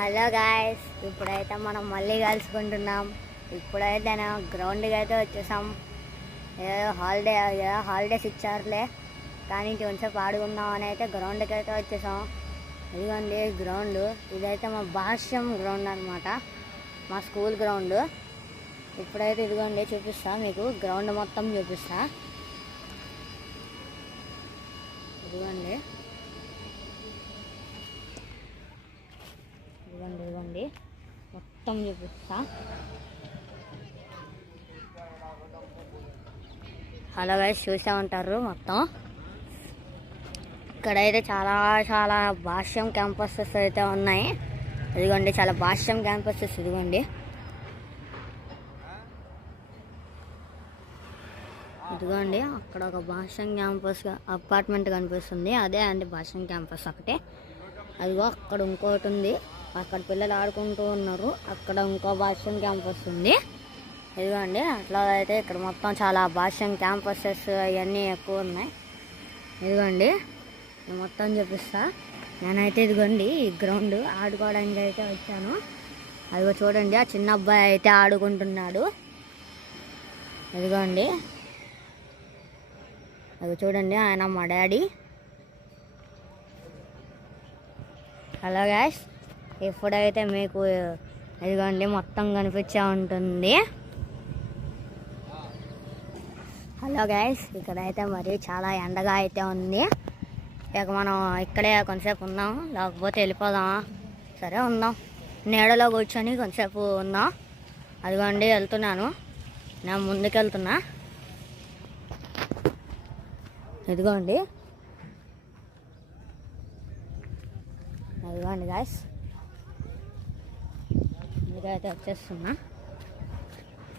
Hello guys, ఇప్పుడైతే మనం మళ్ళీ కలుసుకుంటున్నాం. ఇప్పుడైతే గ్రౌండ్కి అయితే వచ్చేసాం. హాలిడేస్ ఇచ్చారులే, కానీ కొంచెంసేపు ఆడుకుందాం అని అయితే గ్రౌండ్కి అయితే వచ్చేసాం. ఇదిగోండి గ్రౌండ్. ఇదైతే మా భాష్యం గ్రౌండ్ అనమాట, మా స్కూల్ గ్రౌండ్. ఇప్పుడైతే ఇదిగోండి చూపిస్తా మీకు, గ్రౌండ్ మొత్తం చూపిస్తా. ఇదిగోండి ఇదిగోండి మొత్తం చూపిస్తా. హలో గైస్, చూసే ఉంటారు మొత్తం. ఇక్కడైతే చాలా చాలా భాష్యం క్యాంపసెస్ అయితే ఉన్నాయి. ఇదిగోండి చాలా భాష్యం క్యాంపసెస్. ఇదిగోండి అక్కడ ఒక భాష్యం క్యాంపస్ అపార్ట్మెంట్ కనిపిస్తుంది. అదే అండి భాష్యం క్యాంపస్ ఒకటే. అదిగో అక్కడ ఇంకోటి ఉంది, అక్కడ పిల్లలు ఆడుకుంటూ ఉన్నారు. అక్కడ ఇంకో భాష్యం క్యాంపస్ ఉంది. ఇదిగోండి అట్లా అయితే ఇక్కడ మొత్తం చాలా భాష్యం క్యాంపసెస్ అవన్నీ ఎక్కువ ఉన్నాయి. ఇదిగోండి మొత్తం చూపిస్తా. నేనైతే ఇదిగోండి ఈ గ్రౌండ్ ఆడుకోవడానికి అయితే వచ్చాను. అదిగో చూడండి, ఆ చిన్న అబ్బాయి అయితే ఆడుకుంటున్నాడు. ఇదిగోండి అది చూడండి, ఆయన మా డాడీ. హలో గైస్, ఇప్పుడైతే మీకు ఇదిగోండి మొత్తం కనిపించే ఉంటుంది. హలో గైస్, ఇక్కడైతే మరి చాలా ఎండగా అయితే ఉంది. ఇక మనం ఇక్కడే కొంతసేపు ఉందాం, లేకపోతే వెళ్ళిపోదామా? సరే ఉందాం, నీడలో కూర్చొని కొంతసేపు ఉందాం. అదిగోండి వెళ్తున్నాను, నేను ముందుకు వెళ్తున్నా. ఇదిగోండి గాయస్, ఇందుకైతే వచ్చేస్తున్నా.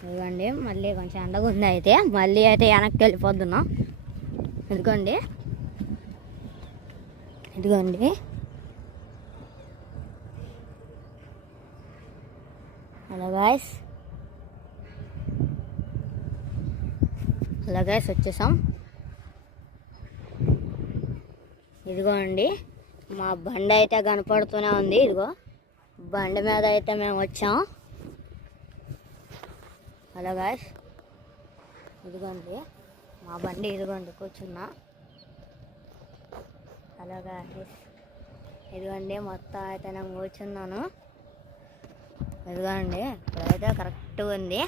ఇదిగోండి మళ్ళీ కొంచెం ఎండగా ఉంది, అయితే మళ్ళీ అయితే వెనక్కి వెళ్ళిపోతున్నాం. ఇదిగోండి హలో గాయస్ వచ్చేసాం. ఇదిగోండి మా బండి అయితే కనపడుతూనే ఉంది. ఇదిగో బండి మీద అయితే మేము వచ్చాం. హలో గాయస్, ఇదిగోండి మా బండి. ఇదిగోండి కూర్చున్నా. హలో గాయస్, ఇదిగోండి మొత్తం అయితే నేను కూర్చున్నాను. ఇదిగోండి ఇప్పుడైతే కరెక్ట్గా ఉంది.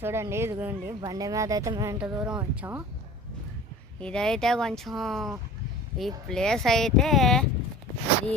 చూడండి ఇదిగోండి బండి మీద అయితే మేము ఇంత దూరం వచ్చాం. ఇదైతే కొంచెం ఈ ప్లేస్ అయితే ఇది